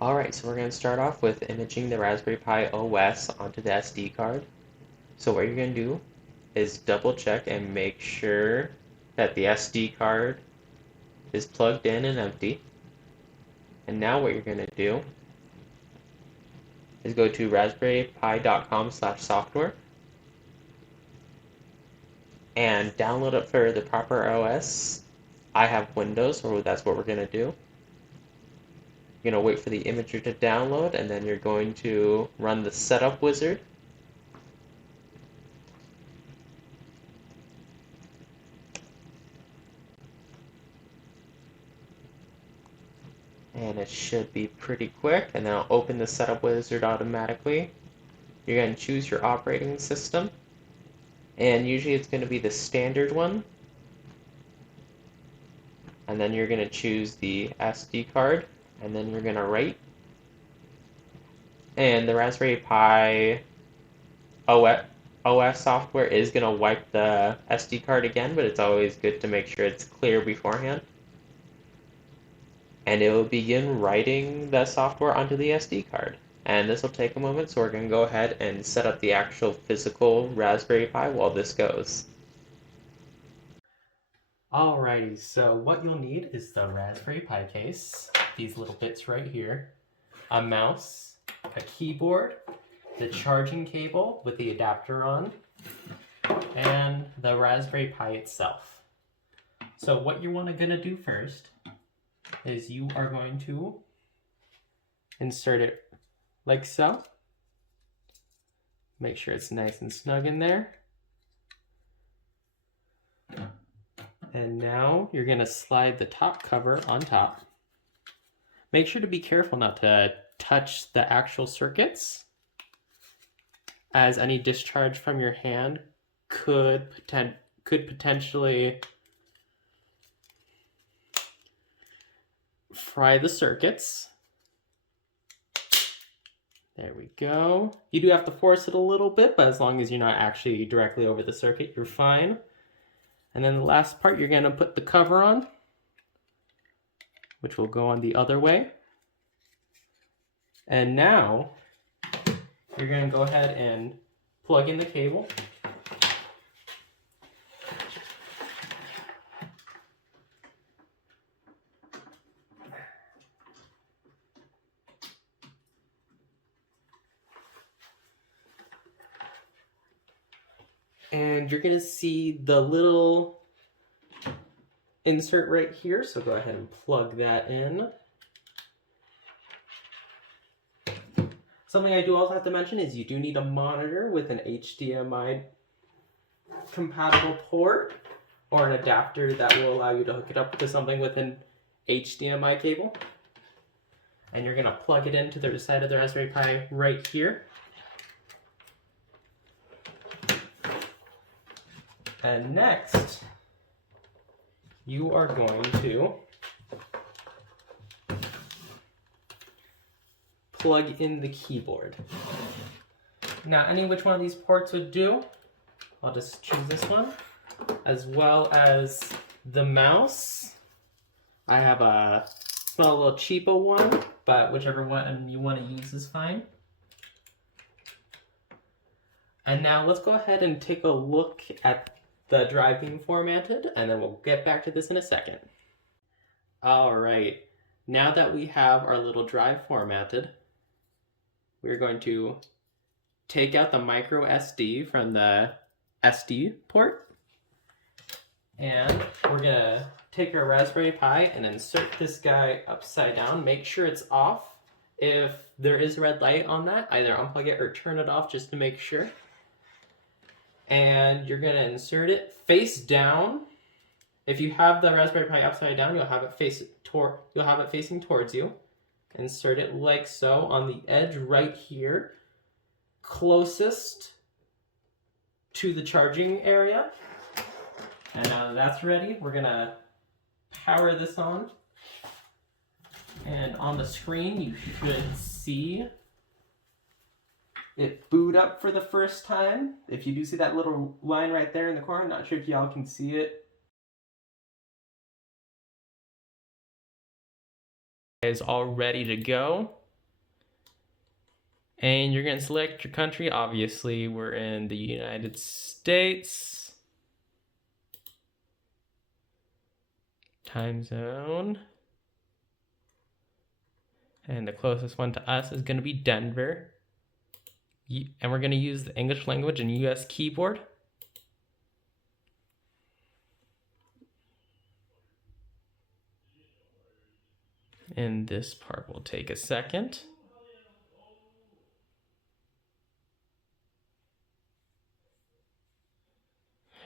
Alright, so we're going to start off with imaging the Raspberry Pi OS onto the SD card. So what you're going to do is double check and make sure that the SD card is plugged in and empty. And now what you're going to do is go to raspberrypi.com/software and download it for the proper OS. I have Windows, so that's what we're going to do. You're going to wait for the imager to download, and then you're going to run the setup wizard. And it should be pretty quick, and then I'll open the setup wizard automatically. You're going to choose your operating system, and usually it's going to be the standard one. And then you're going to choose the SD card, and then you're going to write. And the Raspberry Pi OS software is going to wipe the SD card again, but it's always good to make sure it's clear beforehand. And it will begin writing the software onto the SD card. And this will take a moment, so we're going to go ahead and set up the actual physical Raspberry Pi while this goes. Alrighty, so what you'll need is the Raspberry Pi case, these little bits right here, a mouse, a keyboard, the charging cable with the adapter on, and the Raspberry Pi itself. So what you're going to do first is you are going to insert it like so. Make sure it's nice and snug in there. And now you're going to slide the top cover on top. Make sure to be careful not to touch the actual circuits, as any discharge from your hand could potentially fry the circuits. There we go. You do have to force it a little bit, but as long as you're not actually directly over the circuit, you're fine. And then the last part, you're going to put the cover on, which will go on the other way. And now you're going to go ahead and plug in the cable. And you're going to see the little insert right here, so go ahead and plug that in. Something I do also have to mention is you do need a monitor with an HDMI compatible port or an adapter that will allow you to hook it up to something with an HDMI cable. And you're going to plug it into the side of the Raspberry Pi right here. And next, you are going to plug in the keyboard. Now, any which one of these ports would do. I'll just choose this one, as well as the mouse. I have a small little cheapo one, but whichever one you want to use is fine. And now let's go ahead and take a look at the drive being formatted, and then we'll get back to this in a second. All right, now that we have our little drive formatted, we're going to take out the micro SD from the SD port, and we're gonna take our Raspberry Pi and insert this guy upside down. Make sure it's off. If there is a red light on that, either unplug it or turn it off just to make sure. And you're gonna insert it face down. If you have the Raspberry Pi upside down, you'll have it facing towards you. Insert it like so on the edge right here, closest to the charging area. And now that that's ready, we're gonna power this on. And on the screen, you should see it boot up for the first time. If you do see that little line right there in the corner, I'm not sure if y'all can see it. Is all ready to go. And you're going to select your country. Obviously, we're in the United States. Time zone. And the closest one to us is going to be Denver. And we're going to use the English language and US keyboard. And this part will take a second.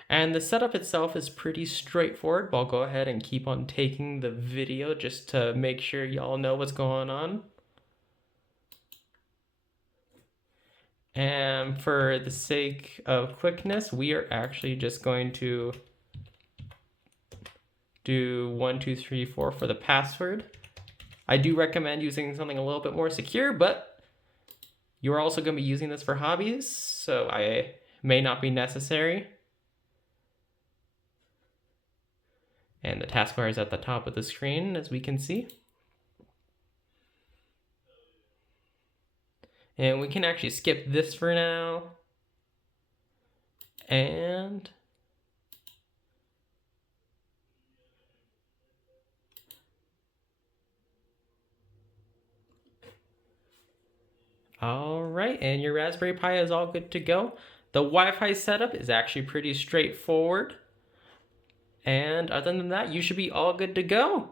And the setup itself is pretty straightforward, but I'll go ahead and keep on taking the video just to make sure y'all know what's going on. And for the sake of quickness, we are actually just going to do 1, 2, 3, 4 for the password. I do recommend using something a little bit more secure, but you're also going to be using this for hobbies, so it may not be necessary. And the taskbar is at the top of the screen, as we can see. And we can actually skip this for now. And all right, and your Raspberry Pi is all good to go. The Wi-Fi setup is actually pretty straightforward. And other than that, you should be all good to go.